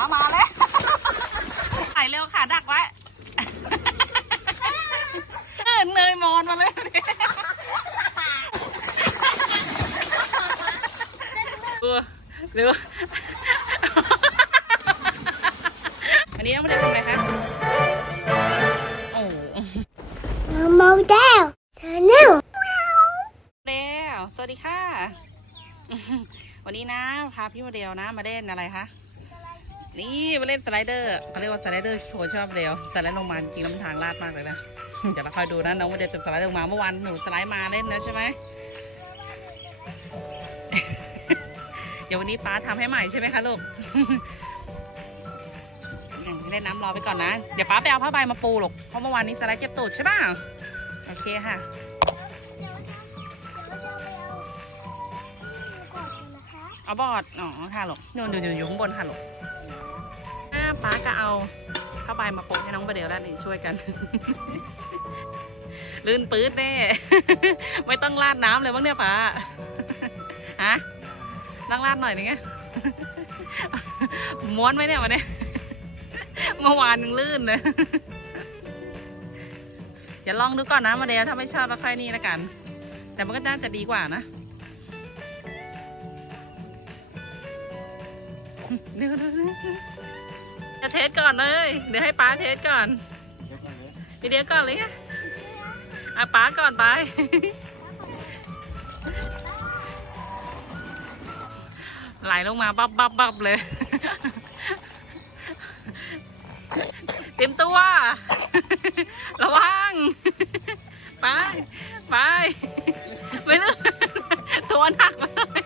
ามาแล้วถ่ายเร็วค่ะดักไว้เออเนยมอนมาเลยดูดูวันนี้ต้องมาเด็นทำอะไรคะโอ้โมเดลชาแนลแล้วสวัสดีค่ะ วันนี้นะพาพี่โมเดลนะมาเล่นอะไรคะ นี่มาเล่นสไลเดอร์เขาเรียกว่าสไลเดอร์ที่โคชอบเดียวสไลด์ลงมาจริงลำทางลาดมากเลยนะเดี๋ยวเราคอยดูนะน้องโมเดจะสไลด์ลงมาเมื่อวานหนูสไลด์มาเล่นนะใช่ไหมเดี๋ยววันนี้ป้าทำให้ใหม่ใช่ไหมคะลูกเล่นน้ำรอไปก่อนนะ เดี๋ยวป้าไปเอาผ้าใบมาปูหรอกเพราะเมื่อวานนี้สไลด์เจ็บตูดใช่ป่ะโอเคค่ะเอาบอร์ดอ๋อค่ะลูกนู่นอยู่อยู่ข้างบนค่ะลูก ป้าก็เอาผ้าใบมาโปะให้น้องประเดี๋ยวด้านนี้ช่วยกัน ลื่นปื๊ดแน่ ไม่ต้องราดน้ำเลยมั้งเนี่ยป้าฮะต้องราดหน่อยนึงไงม้วนไหมเนี่ยวันนี้เมื่อวานยังลื่นเลยเดี๋ยวลองดูก่อนนะมาเดียวถ้าไม่ชอบก็ค่อยนี่ละกัน แต่มันก็น่าจะดีกว่านะเดี๋ยวเดี๋ยวเดี๋ยว จะเทสก่อนเลย เดี๋ยวให้ป้าเทสก่อนวิดีโอก่อนเลยอะอะป้าก่อนไป ไหลลงมาบับบับบับเลย เตรียมตัว ระวัง ไป ไปไปเลยตัวหนักไปหน่อย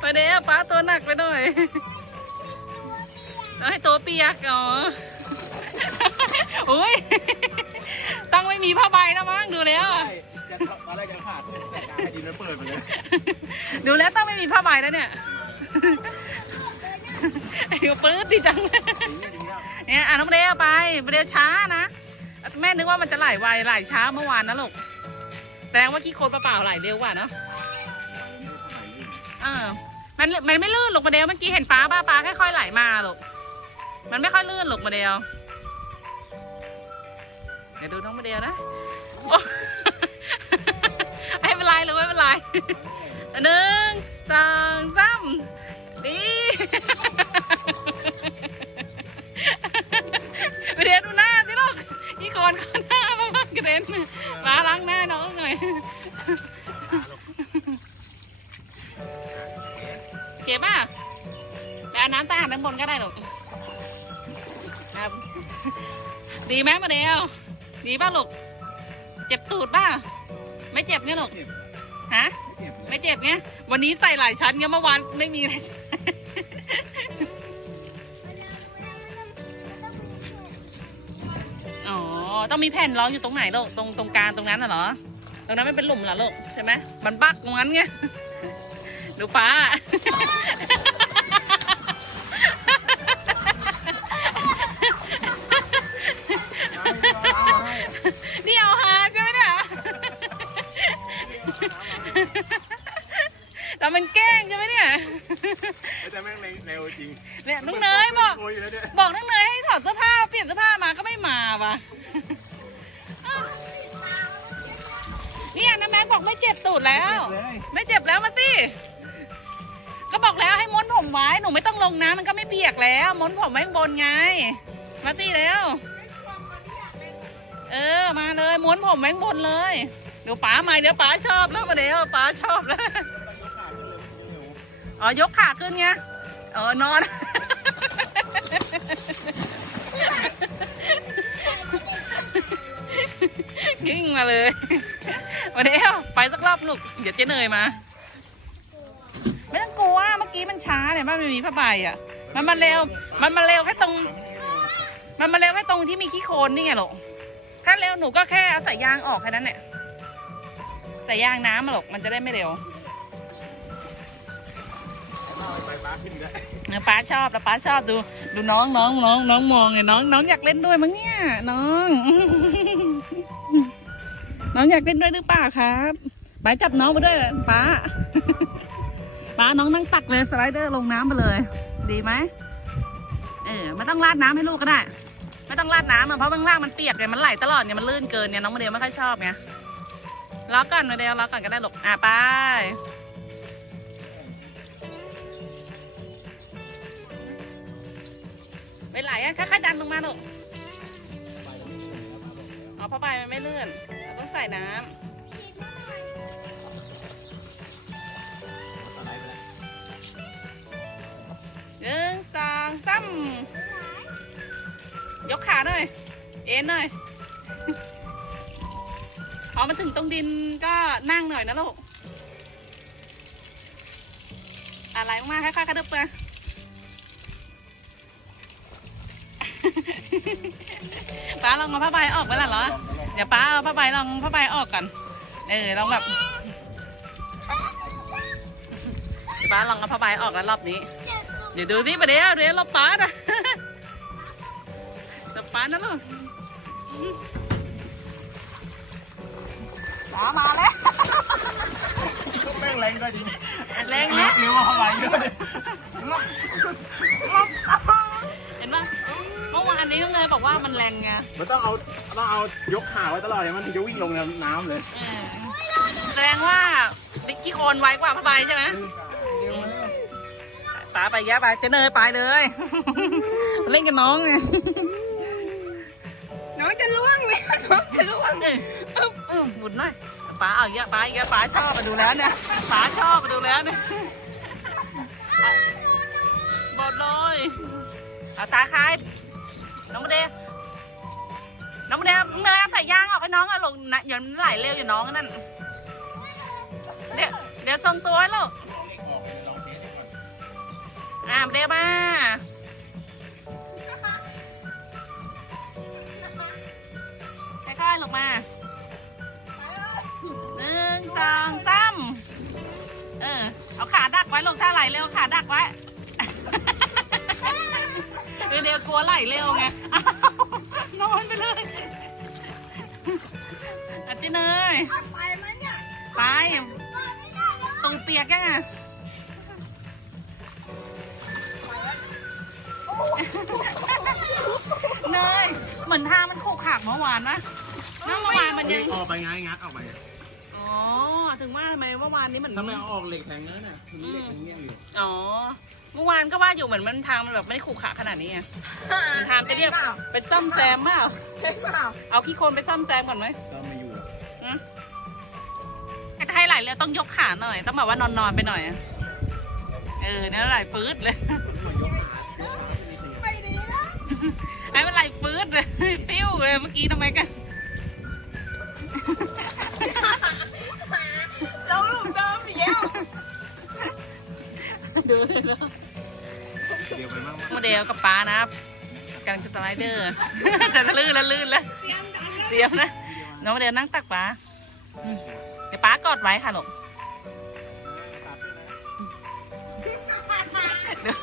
ไปเดี๋ยวป้าตัวหนักไปหน่อย เอาให้ตัวเปียกอ๋ออุ้ยต้องไม่มีผ้าใบนะมั้งดูแล้วใช่จะตอนแรกจะขาดแต่กลารให้ดินมันเปิดไปเลยดูแล้วต้องไม่มีผ้าใบแล้วเนี่ยไอ้ปื๊ดดีจังเนี่ยอะน้องเดวไปเดวช้านะแม่นึกว่ามันจะไหลไวไหลช้าเมื่อวานนะลูกแสดงว่าขี้โคลนเปล่าๆไหลเร็วกว่าเนาะเออมันมันไม่ลื่นหรอกมาเดวเมื่อกี้เห็นป้าป้าป้าค่อยๆไหลมาลูก มันไม่ค่อยลื่นหรอกมาเดวเดี๋ยวดูน้องมาเดวนะไม่เป็นไรเลยไม่เป็นไรหนึ่งสองสามดี ไหมมาเดียวดีป่ะลูก เจ็บตูดป่ะ ไม่เจ็บเนี่ยลูก ฮะ ไม่เจ็บไงวันนี้ใส่หลายชั้นไงเมื่อวานไม่มีอะไรอ๋อ ต้องมีแผ่นรองอยู่ตรงไหนลูก ตรงตรงกลางตรงนั้นน่ะเหรอ ตรงนั้นไม่เป็นหลุมเหรอลูกใช่ไหมมันบักตรงนั้นไง ดูป้า มันแกล้งใช่ไหมเนี่ย แต่แม่งเร็วจริงเนี่ยน้องเนยบอก โอยอยู่แล้วเนี่ยบอกน้องเนยให้ถอดเสื้อผ้าเปลี่ยนเสื้อผ้ามาก็ไม่มาว่ะเนี่ยน้าแม็กบอกไม่เจ็บตูดแล้ว เลยไม่เจ็บแล้วมาสิก็บอกแล้วให้ม้วนผมไว้หนูไม่ต้องลงน้ำมันก็ไม่เปียกแล้วม้วนผมไว้ข้างบนไง มาสิแล้วเออมาเลยม้วนผมไว้ข้างบนเลยเดี๋ยวป๋ามาเดี๋ยวป๋าชอบแล้วมาเดี๋ยวป๋าชอบแล้ว อ๋อยกขาขึ้นไงอ๋อนอน กิ้งมาเลยมาเดี๋ยวไปสักรอบลูกเดี๋ยวเจ๊เนยมา ไม่ต้องกลัวเมื่อกี้มันช้าเนี่ยมันไม่มีผ้าใบอะ มันมาเร็ว มันมาเร็วแค่ตรง มันมาเร็วแค่ตรงที่มีขี้โคลนนี่ไงลูกถ้าเร็วหนูก็แค่เอาสายยางออกแค่นั้นเนี่ยสายยางน้ำมาหรอกมันจะได้ไม่เร็ว ป้าขึ้นป้าชอบแล้วป้าชอบดู ดูน้องน้องน้องน้องมองเนี่ยน้อง น้องอยากเล่นด้วยมั้งเนี่ย น้อง น้องอยากเล่นด้วยหรือเปล่าครับป้าจับน้องไปด้วยป้าป้าน้องนั่งตักเลยสไลเดอร์ลงน้ำไปเลย ดีไหมเออไม่ต้องราดน้ำให้ลูกก็ได้ ไม่ต้องราดน้ำอะเพราะข้างล่างมันเปียกไงมันไหลตลอดเนี่ยมันลื่นเกินเนี่ยน้องโมเดลไม่ค่อยชอบไงล็อกก่อนโมเดลล็อกก่อนก็ได้หลูกอะไป ไปไหลอะค่อยๆดันลงมาลูกอ๋อเพราะใบมันไม่เลื่อนเราต้องใส่น้ำหนึ่งสองสามยกขาหน่อย เอ็นหน่อยพอมาถึงตรงดินก็นั่งหน่อยนะลูก อะไรมากค่อยๆกระดึบไป ป้าลองเอาผ้าใบออกไปแล้วเหรอ เดี๋ยวป้าเอาผ้าใบลองผ้าใบออกก่อน เออลองแบบเดี๋ยวป้าลองเอาผ้าใบออกแล้วรอบนี้ เดี๋ยวดูสิประเดี๋ยวเดี๋ยวเราป้านะเราป้านะลูกป้ามาแล้วแม่งแรงก็จริงแรงนะเลี้ยวมาเข้าไปด้วย เห็นปะเมื่อวานนี้น้องเนยบอกว่ามันแรงไงมันต้องเอาต้องเอายกขาไว้ตลอดเลยมันถึงจะวิ่งลงน้ำเลยเออแสดงว่าดิกกี้โคนไวกว่าผ้าใบใช่ไหมป้าไปแย่ไปเจเนยไปเลย เล่นกับน้องไงน้องจะล่วงเลยน้องจะล่วงเอ้ยอึ๊บอึ๊บหมุนหน่อยป๋าเอาเยอะป๋าเยอะป๋าชอบมาดูแล้วเนี่ยป๋าชอบมาดูแล้วเนี่ยบอดเลย เอาตาคายน้องโมเดน้องโมเดลน้องเนยเอาใส่ย่างออกให้น้องอะลงนะอย่ามันไหลเร็วอย่าน้องนั่นเดี๋ยวเดี๋ยวทรงตัวให้ลูกอ่าโมเดลมาค่อยๆลงมาหนึ่งสองสามเออเอาขาดักไว้ลงท่าไหลเร็วขาดักไว้ เดี๋ยวเดี๋ยวกลัวไหลเร็วไงอ้าวนอนไปเลยอาจิเนยไปมันเนี่ยไปตูดเปียกยังอะเนยเหมือนทางมันขูกขักเมื่อวานนะเมื่อวานมันยังออกไปไงงัดออกไปอ๋อถึงว่าทำไมเมื่อวานนี้มัน ถ้าไม่เอาออกเหล็กแทงนั้นน่ะมันเหล็กเงี้ยอยู่อ๋อ เมื่อวานก็ว่าอยู่เหมือนมันทางมันแบบไม่ได้ขรุขระขนาดนี้ไงมันทางไปเรียบไปซ่อมแซมเปล่าเห็นเปล่าเอาขี้โคลนไปซ่อมแซมก่อนไหมก็ไม่อยู่หรอกอืมถ้าให้ไหลเลยต้องยกขาหน่อย ต้องแบบว่านอนนอนๆไปหน่อยอะเออเนี่ยไหลปื๊ดเลย ไม่ดีนะให้มันไหลปื๊ดเลยปิ้วเลยเมื่อกี้ทำไมกันเราลูกเดิมอีกแล้วดูเลยเนาะ เดี๋ยวไปมั่งโมเดลกับป้านะครับกำลังจะสไลเดอร์ แต่ลื่นแล้วลื่นแล้วเสียมนะ น้องโมเดลนั่งตักป้าอืมเดี๋ยวป้ากอดไว้ค่ะลูกเดี๋ยว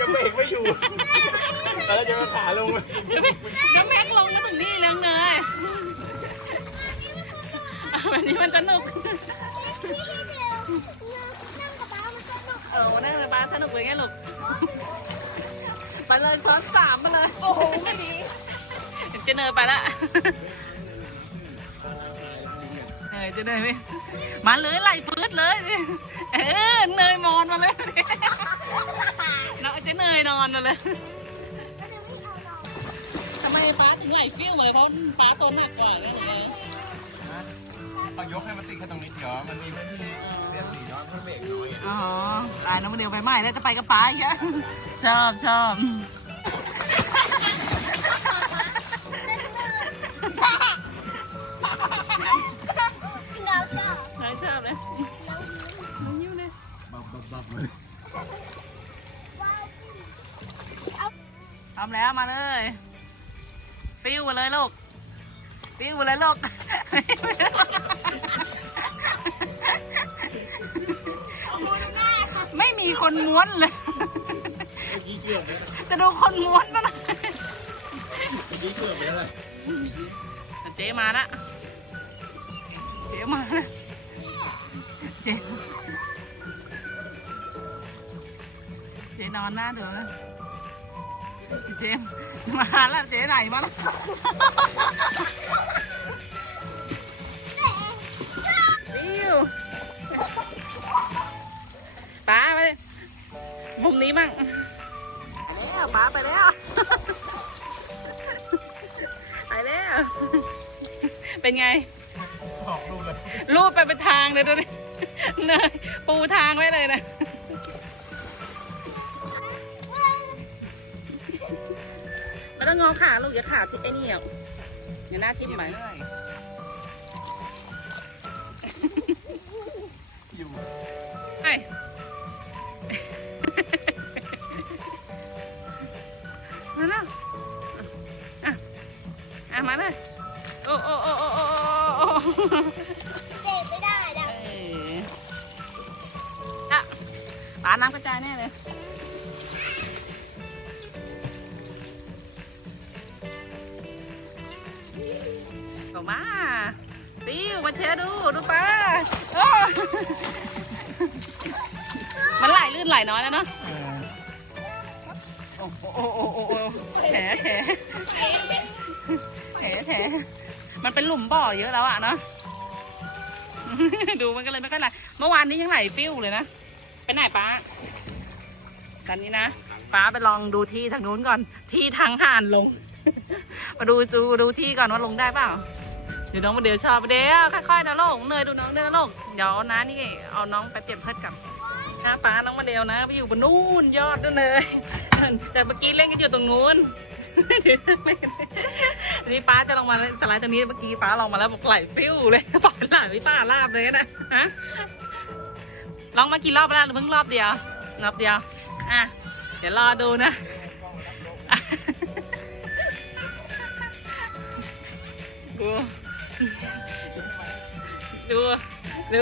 ยังเบรกไม่อยู่แล้วจะมาขาลงเดี๋ยวแม็กลงมาถึงนี่แล้วเนยเอา แบบนี้มันสนุกเออนั่งเลยป้าสนุกเลยไงลูกไปเลยช้อนสามมาเลย โอ้โหไม่ดีเจเนยไปละเนยเจเนยไปมาเลยไหลปื๊ดเลย เออเนยมอนมาเลยเนาะเจเนยนอนมาเลยทำไมป้าถึงไหลฟิวมาเลยเพราะป้าตัวหนักกว่าเนี่ยเลยเอา ยกให้มันติดแค่ตรงนี้เดี๋ยวมันมีพื้นที่เรียนสี่ยอดเพื่อเบรกน้อยอ๋อตายน้องมาเดียวไปใหม่แล้วจะไปกับป้าอีกอะชอบชอบ ปิ้วแล้วลูกไม่มีคนม้วนเลย จะดูคนม้วนก็หน่อยเจ๊มาละเจ๊มาละเจ๊เจ๊นอนหน้าเดือด เจมส์มาแล้วเจ๊ไหนมาแล้ววิวป้าไปมุมนี้มั่งไปแล้วป้าไปแล้วไปแล้วเป็นไงออกลูกเลยรูปไปเป็นทางเลยดูดิเนยปูทางไว้เลยนะ ไม่ต้องงอขาลูกอย่าขาทิ่ไอ้นี่อะอย่าหน้าทิ่มไหมอยู่ไอ้มาแล้วอะอะมาเลยโอ้โอ้โอ้โอ้โอ้โอ้เด็กไม่ได้นะเอออะปลาน้ำกระจายแน่เลย ออกมาติวมาเช็ดดูดูปลาโอ้มันไหลลื่นไหลน้อยแล้วเนาะโอ้โอ้โอ้โอ้โอ้แผลแผลแผลแผลมันเป็นหลุมบ่อเยอะแล้วอะเนาะดูมันก็เลยไม่ค่อยไหลเมื่อวานนี้ยังไหลปิ้วเลยนะไปไหนป้าตอนนี้นะป้าไปลองดูที่ทางนู้นก่อน ที่ทางห่านลง มาดูดูดูที่ก่อนว่าลงได้เปล่า ดี๋ยวน้องมาเดี๋ยวชอบเดี๋ยวค่อยๆนะลูกเนยดูน้องเนยนะลูกเดี๋ยวนะนี่เอาน้องไปเปลี่ยนเพิดกับน้าป้าน้องมาเดียวนะไปอยู่บนนู่นยอดด้วยเนยแต่เมื่อกี้เล่นกันอยู่ตรงนู้นนี้ป้าจะลงมาสไลด์ตรงนี้เมื่อกี้ป้าลองมาแล้วบอกไหลฟิวเลยบอกเป็นหลพี่ป้าลาบเลยนะฮะลองมากี่รอบแล้วเพิ่งรอบเดียวรอบเดียวอะเดี๋ยวรอดูนะดู ดูดู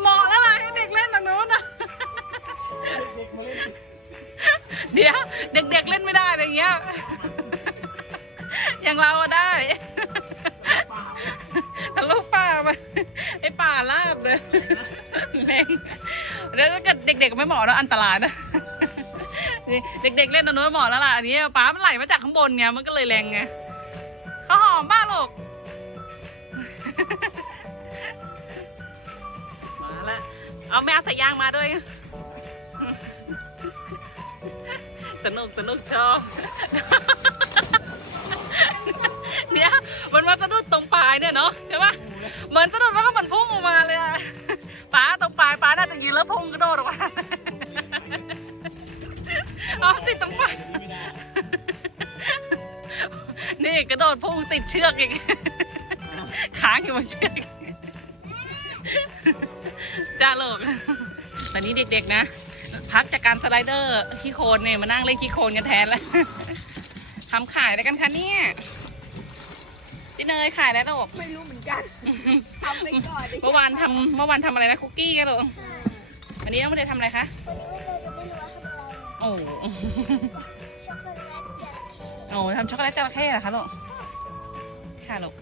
เหมาะแล้วล่ะให้เด็กเล่นตรงนู้นนะเดี๋ยวเด็กๆเล่นไม่ได้อะไรเงี้ยอย่างเราอะได้ทะลุป่าไปไอ้ป่าลาบเลยแรงแล้วถ้าเกิดเด็กๆไม่เหมาะนะอันตรายนะ เด็กๆเล่นตรงนู้นหมาะแล้วล่ะอันนี้ป้ามันไหลมาจากข้างบนไงมันก็เลยแรงไงเขาหอมบ้าลูกมาแล้วเอาแมวใส่ยางมาด้วยสนุกสนุกชอบเดี๋ยวมันมาสะดุดตรงปลายเนี่ยเนาะใช่ปะเหมือนสะดุดแล้วก็มันพุ่งออกมาเลยอะป้าตรงปลายป้าน่าจะยืนแล้วพุ่งกระโดด ออกมาอ๋อติดตรงปลายนี่กระโดดพุ่งติดเชือกอีกค้างอยู่บนเชือกจ้าลูกตอนนี้เด็กๆนะ พักจากการสไลเดอร์ขี้โคลนเนี่ยมานั่งเล่นขี้โคลนกันแทนแล้วทำขายอะไรกันคะเนี่ยพี่เนยขายอะไรลูกไม่รู้เหมือนกันทำไปก่อนเมื่อวานทำเมื่อวานทำอะไรนะคุกกี้กันเหรอวันนี้ต้องไปเดทำอะไรคะวัน โอ้ช็อกโกแลตจระเข้โอ้ทำช็อกโกแลตจระเข้เหรอคะลูก ค่ะลูก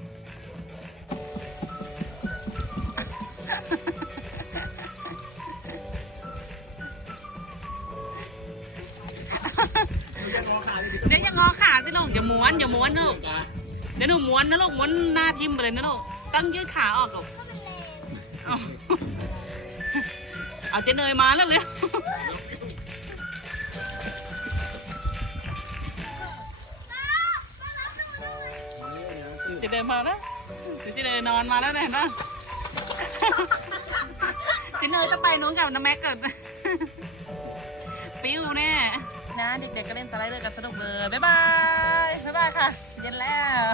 คอขาดดิเดี๋ยวอย่างงอขาสิลูกอย่าม้วนอย่าม้วนนะลูกเดี๋ยวหนูม้วนนะลูกม้วนหน้าทิ่มไปเลยนะลูกต้องยืดขาออกลูกเอาเอาเจเนยมาแล้วเลย เจเนยมาแล้วเดี๋ยวเจเนยนอนมาแล้วเนี่ยเห็นปะเจเนยจะไปนู้นกับน้าแม็กเกิดปิ้วแน่นะเด็กๆก็เล่นสไลเดอร์กันสนุกเลยบ๊ายบายบ๊ายบายค่ะ เย็นแล้ว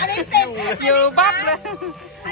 อันนี้เต็มอยู่บับเลยอ